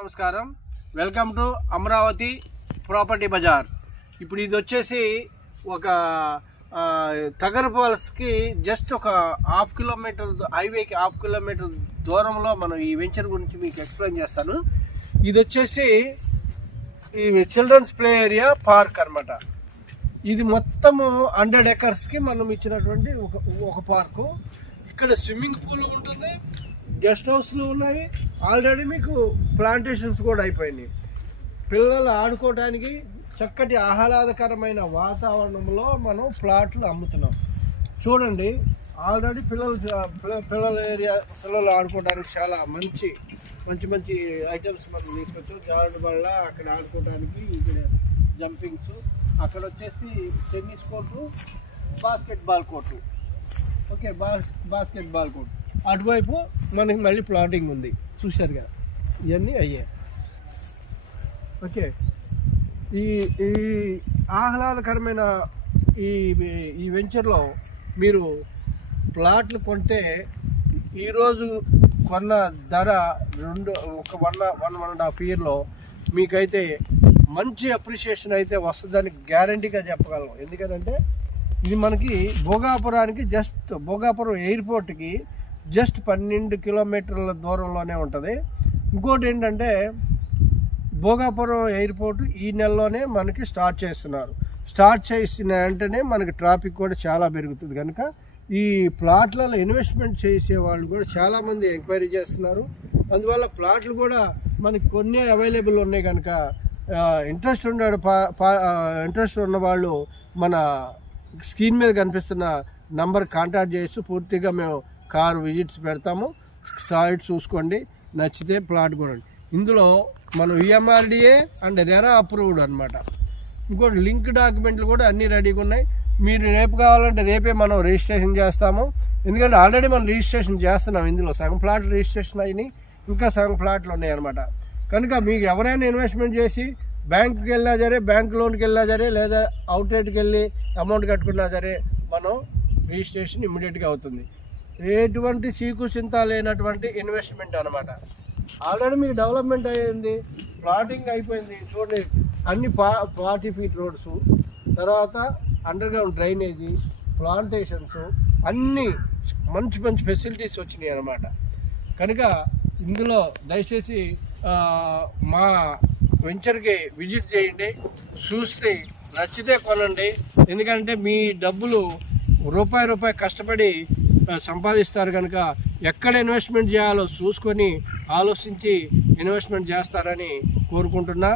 నమస్కారం, welcome to Amaravati property bazaar. ఇప్పుడు ఇది వచ్చేసి ఒక తగరపాల్స్కి జస్ట్ ఒక హాఫ్ కిలోమీటర్ హైవేకి హాఫ్ కిలోమీటర్ దూరంలో మనం ఈ వెంచర్ గురించి మీకు ఎక్స్ప్లెయిన్ చేస్తాను. ఇది వచ్చేసి ఈ చిల్డ్రన్స్ ప్లే ఏరియా పార్క్ అన్నమాట. ఇది మొత్తము 100 ఎకర్స్కి మనం ఇచ్చినటువంటి ఒక పార్కు. ఇక్కడ స్విమ్మింగ్ పూల్ ఉంటుంది, గెస్ట్ హౌస్లు ఉన్నాయి, ఆల్రెడీ మీకు ప్లాంటేషన్స్ కూడా అయిపోయినాయి. పిల్లలు ఆడుకోవడానికి చక్కటి ఆహ్లాదకరమైన వాతావరణంలో మనం ప్లాట్లు అమ్ముతున్నాం. చూడండి, ఆల్రెడీ పిల్లల ఏరియా, పిల్లలు ఆడుకోవడానికి చాలా మంచి ఐటమ్స్ మనం తీసుకొచ్చాం. జారుడు బళ్ళ, అక్కడ ఆడుకోవడానికి, ఇక్కడ జంపింగ్స్, అక్కడ వచ్చేసి tennis court, basketball court. Okay, basketball court. అటువైపు మనకి మళ్ళీ ప్లాటింగ్ ఉంది, చూశారుగా, ఇవన్నీ అయ్యాయి. ఓకే, ఈ ఆహ్లాదకరమైన ఈ వెంచర్లో మీరు ప్లాట్లు కొంటే ఈరోజు కొన్న ధర 1.5 ఇయర్లో మీకైతే మంచి అప్రిషియేషన్ అయితే వస్తుందని గ్యారంటీగా చెప్పగలం. ఎందుకంటే ఇది మనకి భోగాపురం ఎయిర్పోర్ట్కి జస్ట్ 12 కిలోమీటర్ల దూరంలోనే ఉంటుంది. ఇంకోటి ఏంటంటే, భోగాపురం ఎయిర్పోర్ట్ ఈ నెలలోనే మనకి స్టార్ట్ చేస్తున్నారు. స్టార్ట్ చేసిన వెంటనే మనకి ట్రాఫిక్ కూడా చాలా పెరుగుతుంది. కనుక ఈ ప్లాట్లలో ఇన్వెస్ట్మెంట్ చేసే వాళ్ళు కూడా చాలామంది ఎంక్వైరీ చేస్తున్నారు. అందువల్ల ప్లాట్లు కూడా మనకి కొన్ని అవైలబుల్ ఉన్నాయి. కనుక ఇంట్రెస్ట్ ఉన్న వాళ్ళు మన స్క్రీన్ మీద కనిపిస్తున్న నంబర్ కాంటాక్ట్ చేసి పూర్తిగా మేము కార్ విజిట్స్ పెడతాము. సైట్ చూసుకోండి, నచ్చితే ప్లాట్ కొనండి. ఇందులో మనం ఈఎంఆర్డిఏ అండ్ రెరా అప్రూవ్డ్ అనమాట. ఇంకోటి లింక్ డాక్యుమెంట్లు కూడా అన్నీ రెడీగా ఉన్నాయి. మీరు రేపు కావాలంటే రేపే మనం రిజిస్ట్రేషన్ చేస్తాము. ఎందుకంటే ఆల్రెడీ మనం రిజిస్ట్రేషన్ చేస్తున్నాం. ఇందులో సగం ప్లాట్ రిజిస్ట్రేషన్ అయినాయి, ఇంకా సగం ప్లాట్లు ఉన్నాయి అనమాట. కనుక మీకు ఎవరైనా ఇన్వెస్ట్మెంట్ చేసి బ్యాంకుకి వెళ్ళినా సరే, బ్యాంక్ లోన్కి వెళ్ళినా సరే, లేదా అవుట్లెట్కి వెళ్ళి అమౌంట్ కట్టుకున్నా సరే, మనం రిజిస్ట్రేషన్ ఇమ్మీడియట్గా అవుతుంది. ఎటువంటి చీకుచింత లేనటువంటి ఇన్వెస్ట్మెంట్ అనమాట. ఆల్రెడీ మీకు డెవలప్మెంట్ అయ్యింది, ప్లాటింగ్ అయిపోయింది. చూడండి, అన్ని 40 ఫీట్ రోడ్స్, తర్వాత అండర్గ్రౌండ్ డ్రైనేజీ, ప్లాంటేషన్స్, అన్నీ మంచి ఫెసిలిటీస్ వచ్చినాయి అనమాట. కనుక ఇందులో దయచేసి మా వెంచర్కి విజిట్ చేయండి, చూస్తే నచ్చితే కొనండి. ఎందుకంటే మీ డబ్బులు రూపాయి కష్టపడి సంపాదిస్తారు. కనుక ఎక్కడ ఇన్వెస్ట్మెంట్ చేయాలో చూసుకొని ఆలోచించి ఇన్వెస్ట్మెంట్ చేస్తారని కోరుకుంటున్నా.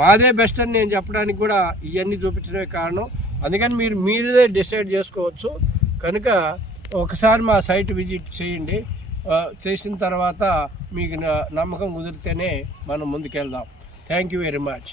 మాదే బెస్ట్ అని నేను చెప్పడానికి కూడా ఇవన్నీ చూపించడమే కారణం. అందుకని మీరే డిసైడ్ చేసుకోవచ్చు. కనుక ఒకసారి మా సైట్ విజిట్ చేయండి. చేసిన తర్వాత మీకు నమ్మకం కుదిరితేనే మనం ముందుకెళ్దాం. Thank you very much.